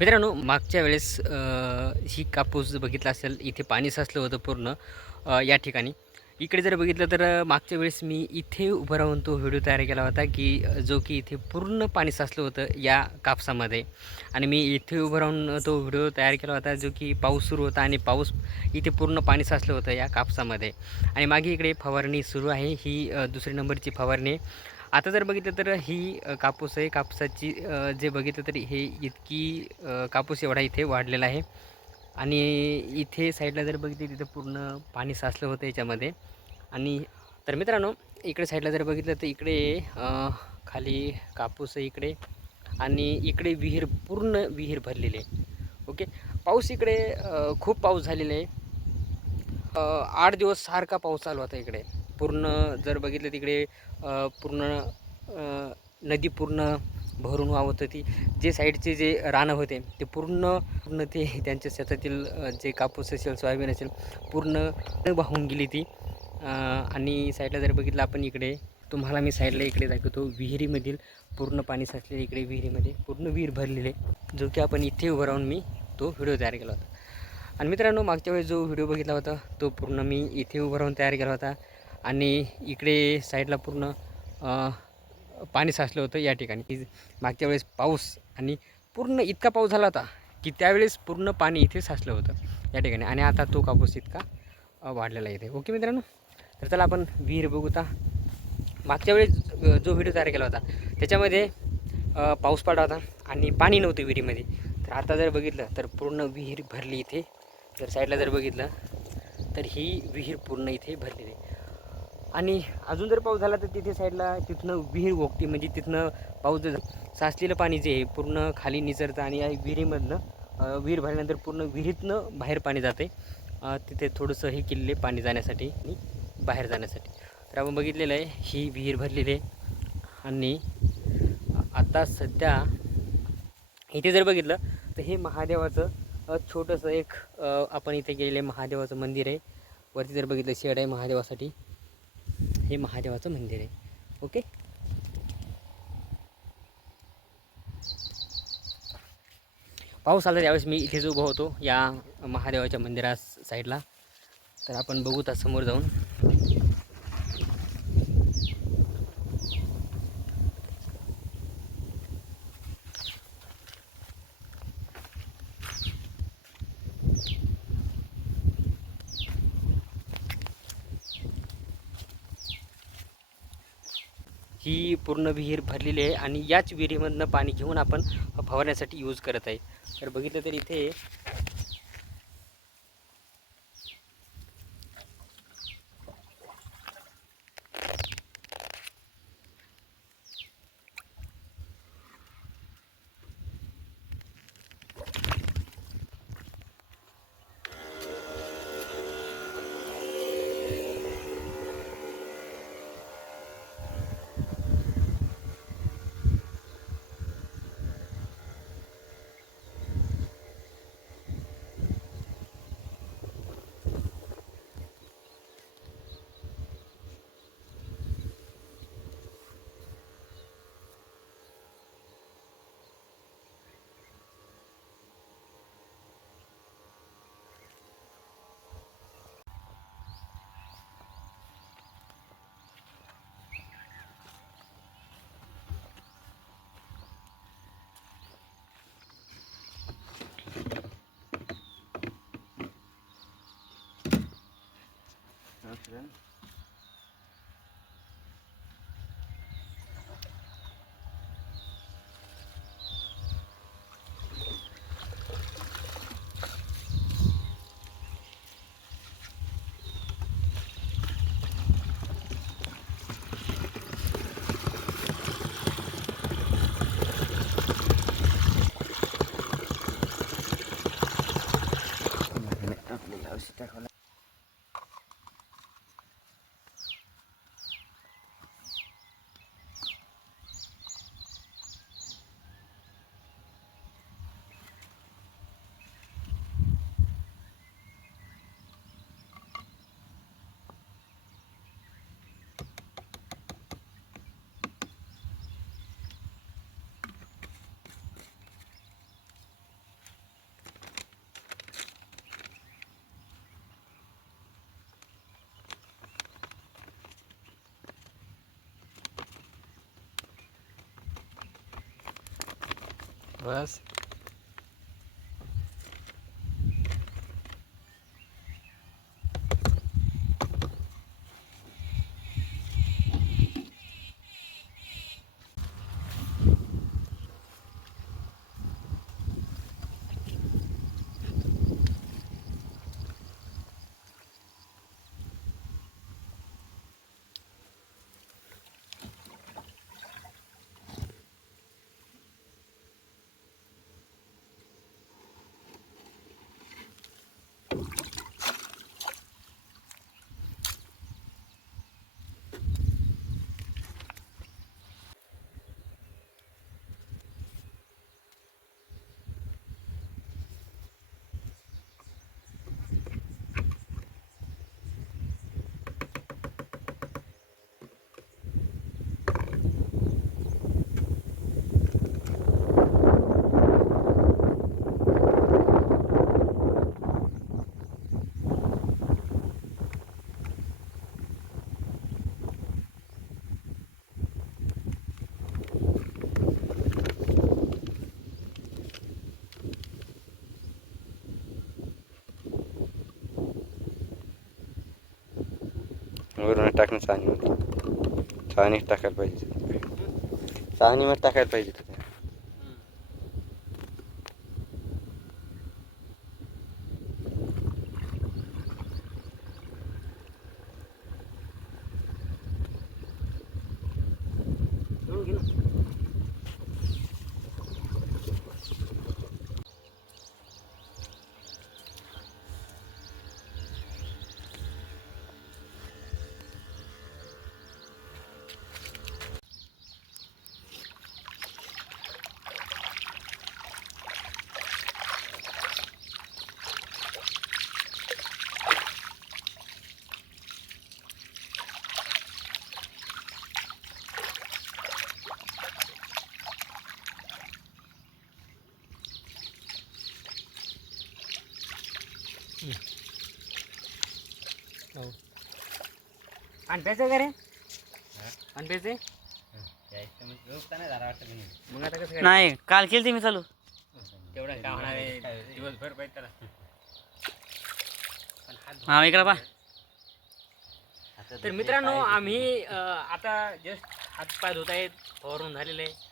मित्रांनो, मागच्या वेळेस ही कापूस बघितला असेल, इथे पाणी साचलं होतं पूर्ण या ठिकाणी. इकडे जर बघितलं तर मागच्या वेळेस मी इथे उभं राहून तो व्हिडिओ तयार केला होता, की जो की इथे पूर्ण पाणी साचलं होतं या कापसामध्ये. आणि मी इथे उभं राहून तो व्हिडिओ तयार केला होता, जो की पाऊस सुरू होता आणि पाऊस इथे पूर्ण पाणी साचलं होतं या कापसामध्ये. आणि मागे इकडे फवारणी सुरू आहे. ही दुसरी नंबरची फवारणी आहे. आता जर बघितलं तर ही कापूस आहे. कापसाची जे बघितलं तरी हे इतकी कापूस एवढा इथे वाढलेला आहे. आणि इथे साईडला जर बघितली तिथं पूर्ण पाणी साचलं होतं याच्यामध्ये. आणि तर मित्रांनो, इकडे साईडला जर बघितलं तर इकडे खाली कापूस आहे इकडे. आणि इकडे विहीर, पूर्ण विहीर भरलेली आहे. ओके. पाऊस इकडे खूप पाऊस झालेला आहे. 8 दिवस सारखा पाऊस चालू होता इकडे. पूर्ण जर बघितलं तिकडे पूर्ण नदी पूर्ण भरून वाहत होती. जे साईडचे जे रानं होते ते पूर्ण पूर्ण ते त्यांच्या शेतातील जे कापूस असेल, सोयाबीन असेल, पूर्ण वाहून गेली ती. आणि साईडला जर बघितलं आपण इकडे, तुम्हाला मी साईडला इकडे दाखवतो, विहिरीमधील पूर्ण पाणी साचलेलं इकडे विहिरीमध्ये, पूर्ण विहीर भरलेले, जो की आपण इथे उभं राहून मी तो व्हिडिओ तयार केला होता. आणि मित्रांनो, मागच्या वेळेस जो व्हिडिओ बघितला होता तो पूर्ण मी इथे उभं राहून तयार केला होता. आणि इकडे साईडला पूर्ण पाणी साचलं होतं या ठिकाणी. मागच्या वेळेस पाऊस आणि पूर्ण इतका पाऊस झाला होता की त्यावेळेस पूर्ण पाणी इथे साचलं होतं या ठिकाणी. आणि आता तो कापूस इतका वाढलेला आहे इथे. ओके मित्रांनो, तर चला आपण विहीर बघूता. मागच्या वेळेस जो व्हिडिओ तयार केला होता त्याच्यामध्ये पाऊस पडला होता आणि पाणी नव्हतं विहिरीमध्ये. तर आता जर बघितलं तर पूर्ण विहीर भरली इथे. जर साईडला जर बघितलं तर ही विहीर पूर्ण इथे भरलेली आहे. आणि अजून जर पाऊस झाला तर तिथे साईडला तिथनं विहीर ओकते, म्हणजे तिथनं पाऊस जर साचलेलं पाणी जे आहे पूर्ण खाली निसरतं. आणि या विहिरीमधनं विहीर भरल्यानंतर पूर्ण विहिरीतनं बाहेर पाणी जाते. तिथे थोडंसं हे केलेलं आहे पाणी जाण्यासाठी आणि बाहेर जाण्यासाठी. तर आपण बघितलेलं आहे ही विहीर भरलेली आहे. आणि आता सध्या इथे जर बघितलं तर हे महादेवाचं छोटंसं एक आपण इथे गेलेलं आहे महादेवाचं मंदिर आहे. वरती जर बघितलं शेड आहे महादेवासाठी. हे महादेवाचं मंदिर आहे. ओके. पाऊस आला त्यावेळेस मी इथेच उभा होतो या महादेवाच्या मंदिरा साईडला. तर आपण बघू त्या समोर जाऊन. ही पूर्ण विहीर भरलेली आहे आणि याच विहिरीमधनं पाणी घेऊन आपण फवारण्यासाठी यूज करत आहे. तर बघितलं तर इथे बस. वरून टाकणं चाळणीमध्ये. चाळणीत टाकायला पाहिजे. चाळणीमध्ये टाकायला पाहिजे ते. हो. आणि प्यायचं का रे? आणि प्यायचे मग आता कसं नाही काल केलते मी चालू. तेवढं काय होणार आहे दिवसभर पाहिजे त्याला. हा इकडे पा. तर मित्रांनो आम्ही आता जस्ट हातपाय धुत आहेत, फवारून झालेले आहे.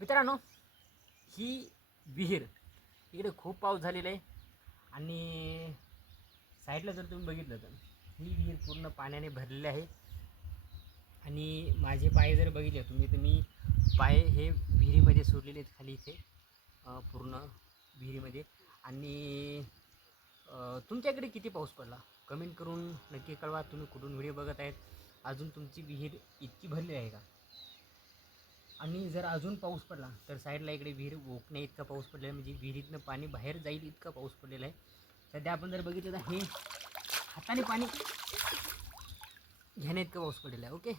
मित्रांनो ही विहीर इकडे खूप पाऊस झालेला आहे आणि साईडला जर तुम्ही बघितलं तर ही विहीर पूर्ण पाण्याने भरलेली आहे. आणि माझे पाय जर बघितले तुम्ही तर मी पाय हे विहिरीमध्ये सोडलेले आहेत खाली इथे पूर्ण विहिरीमध्ये. आणि तुमच्याकडे किती पाऊस पडला कमेंट करून नक्की कळवा. तुम्ही कुठून व्हिडिओ बघत आहेत, अजून तुमची विहीर इतकी भरली आहे का? आणि जर अजून पाऊस पडला तर साईडला इकडे विहीर ओकण्या इतका पाऊस पडलेला आहे, म्हणजे विहिरीतनं पाणी बाहेर जाईल इतका पाऊस पडलेला आहे. सध्या आपण जर बघितलं तर हे हाताने पाणी घेण्या इतका पाऊस पडलेला आहे. ओके.